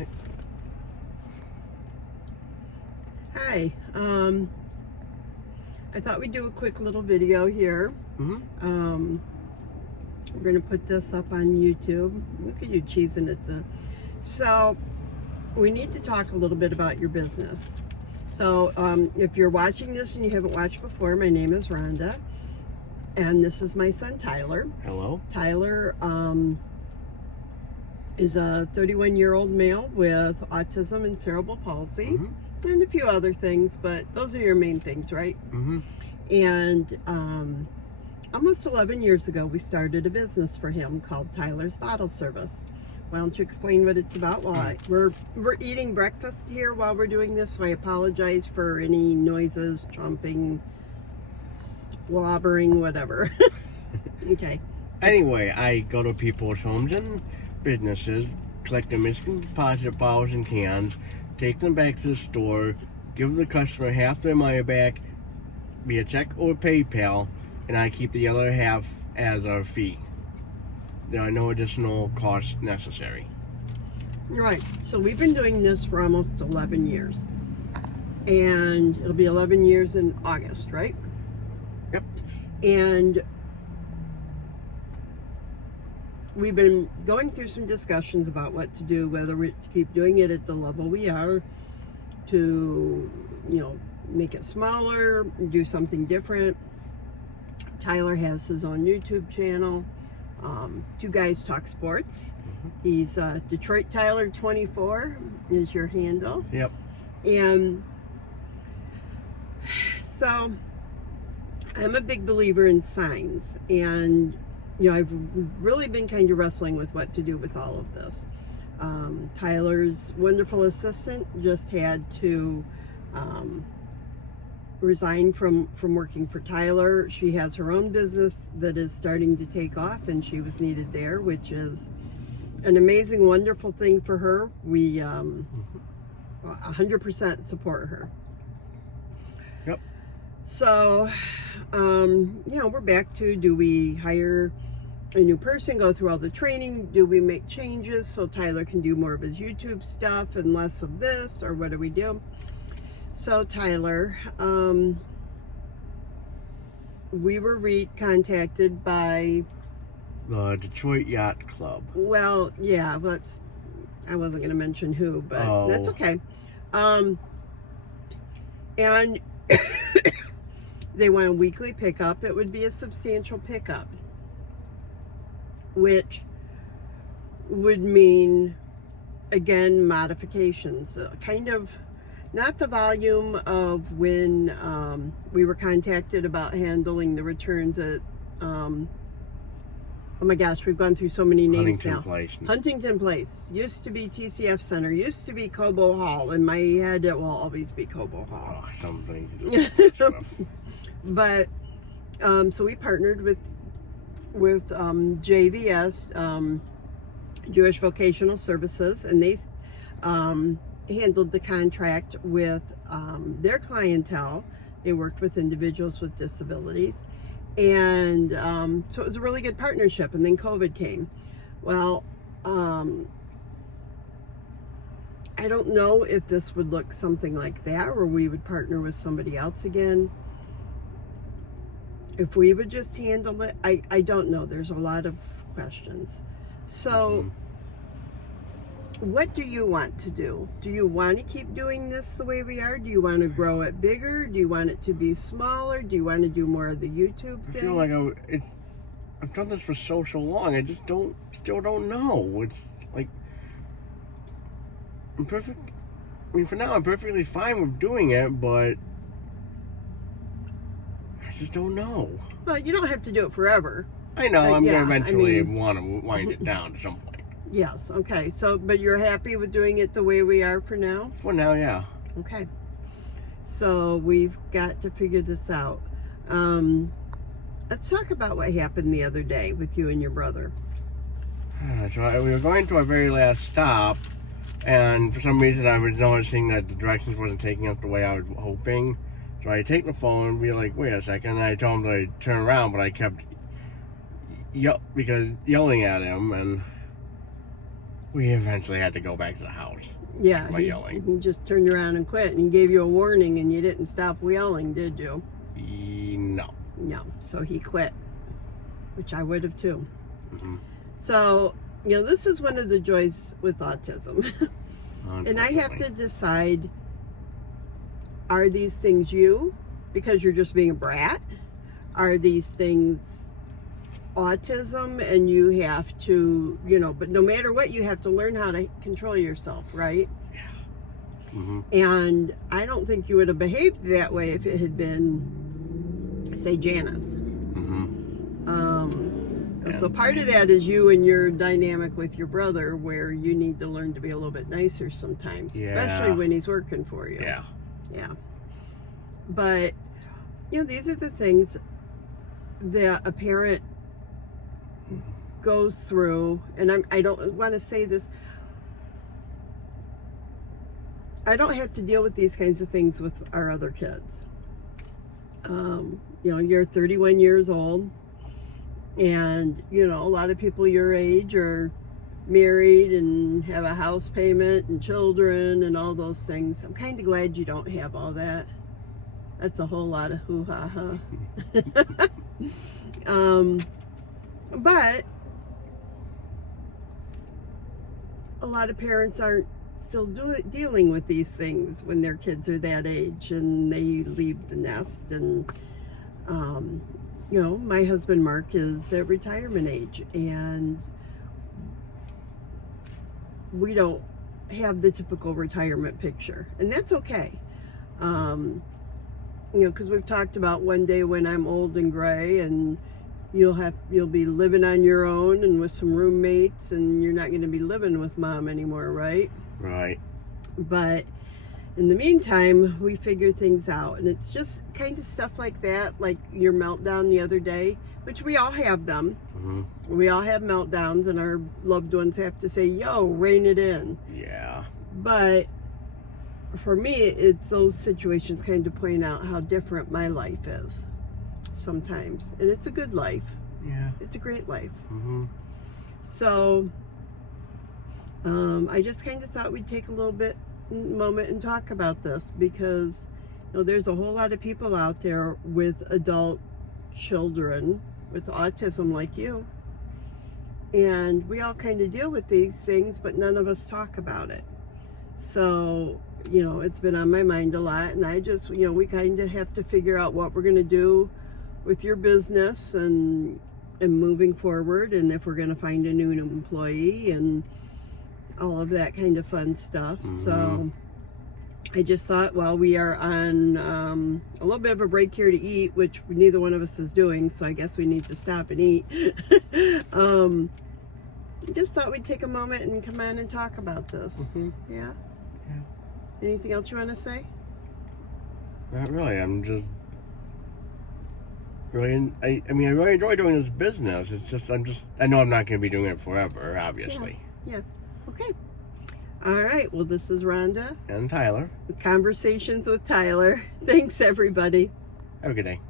Right. Hi. I thought we'd do a quick little video here. Mm-hmm. We're gonna put this up on YouTube. Look at you cheesing at the. So we need to talk a little bit about your business. So if you're watching this and you haven't watched before, my name is Rhonda, and this is my son Tyler. Hello. Tyler is a 31-year-old male with autism and cerebral palsy. Mm-hmm. And a few other things, but those are your main things, right? Mm-hmm. And almost 11 years ago, we started a business for him called Tyler's Bottle Service. Why don't you explain what it's about? Well, we're eating breakfast here while we're doing this, so I apologize for any noises, chomping, slobbering, whatever. Okay. Anyway, I go to people's homes and businesses, collect their missing deposit bottles and cans, take them back to the store, give the customer half their money back via check or PayPal, and I keep the other half as a fee. There are no additional costs necessary. Right. So we've been doing this for almost 11 years. And it'll be 11 years in August, right? Yep. And we've been going through some discussions about what to do, whether we keep doing it at the level we are, to, make it smaller, do something different. Tyler has his own YouTube channel. Two Guys Talk Sports. Mm-hmm. He's Detroit Tyler 24 is your handle. Yep. And so I'm a big believer in signs, and I've really been kind of wrestling with what to do with all of this. Tyler's wonderful assistant just had to resign from working for Tyler. She has her own business that is starting to take off, and she was needed there, which is an amazing, wonderful thing for her. We 100% support her. Yep. So, we're back to, do we hire a new person, go through all the training? Do we make changes so Tyler can do more of his YouTube stuff and less of this, or what do we do? So Tyler, we were contacted by The Detroit Yacht Club. Well, yeah, I wasn't going to mention who, but that's okay. And they want a weekly pickup. It would be a substantial pickup, which would mean, again, modifications, kind of not the volume of when we were contacted about handling the returns at oh my gosh, we've gone through so many names now. Huntington Place used to be TCF Center, used to be Cobo Hall. In my head, it will always be Cobo Hall. Oh, something. But so we partnered with JVS, Jewish Vocational Services, and they handled the contract with their clientele. They worked with individuals with disabilities, and so it was a really good partnership. And then COVID came. Well, I don't know if this would look something like that, or we would partner with somebody else again. If we would just handle it, I don't know. There's a lot of questions. So what do you want to do? Do you want to keep doing this the way we are? Do you want to grow it bigger? Do you want it to be smaller? Do you want to do more of the YouTube thing? I feel like I've done this for so long. I just still don't know. It's like, for now I'm perfectly fine with doing it, but I just don't know. Well, you don't have to do it forever. I know, I'm going to eventually want to wind it down at some point. Yes, okay. So, but you're happy with doing it the way we are for now? For now, yeah. Okay. So we've got to figure this out. Let's talk about what happened the other day with you and your brother. So we were going to our very last stop, and for some reason I was noticing that the directions wasn't taking us the way I was hoping. So I take the phone and be like, wait a second, and I told him to turn around, but I kept yelling at him, and We eventually had to go back to the house. Yeah, By yelling. he just turned around and quit, and he gave you a warning, and you didn't stop yelling, did you? No. No, so he quit, which I would have too. Mm-hmm. So, this is one of the joys with autism. And I have to decide, are these things you, because you're just being a brat? Are these things autism and you have to, but no matter what, you have to learn how to control yourself, right? Yeah. Mm-hmm. And I don't think you would have behaved that way if it had been, say, Janice. So part of that is you and your dynamic with your brother, where you need to learn to be a little bit nicer sometimes, especially when he's working for you. Yeah. Yeah. But, these are the things that a parent goes through, and I don't want to say this, I don't have to deal with these kinds of things with our other kids. You're 31 years old, and a lot of people your age are married and have a house payment and children and all those things. I'm kind of glad you don't have all that. That's a whole lot of hoo-ha-ha. But a lot of parents aren't still dealing with these things when their kids are that age and they leave the nest. And my husband Mark is at retirement age, and we don't have the typical retirement picture, and that's okay. Because we've talked about one day when I'm old and gray, and you'll be living on your own and with some roommates, and you're not going to be living with mom anymore, right? Right. But in the meantime, we figure things out, and it's just kind of stuff like that, like your meltdown the other day, which we all have them. Mm-hmm. We all have meltdowns, and our loved ones have to say, yo, rein it in. Yeah. But for me, it's those situations kind of point out how different my life is sometimes. And it's a good life. Yeah. It's a great life. Mm-hmm. So I just kind of thought we'd take a little moment and talk about this, because there's a whole lot of people out there with adult children with autism like you, and we all kind of deal with these things, but none of us talk about it. So it's been on my mind a lot, and I just we kind of have to figure out what we're going to do with your business and moving forward, and if we're going to find a new employee and all of that kind of fun stuff. Mm-hmm. So I just thought, while we are on a little bit of a break here to eat, which neither one of us is doing, so I guess we need to stop and eat. I just thought we'd take a moment and come on and talk about this. Mm-hmm. Yeah? Yeah. Anything else you want to say? Not really. I'm just really, I really enjoy doing this business. It's just, I know I'm not going to be doing it forever, obviously. Yeah. Okay. All right. Well, this is Rhonda. And Tyler. Conversations with Tyler. Thanks, everybody. Have a good day.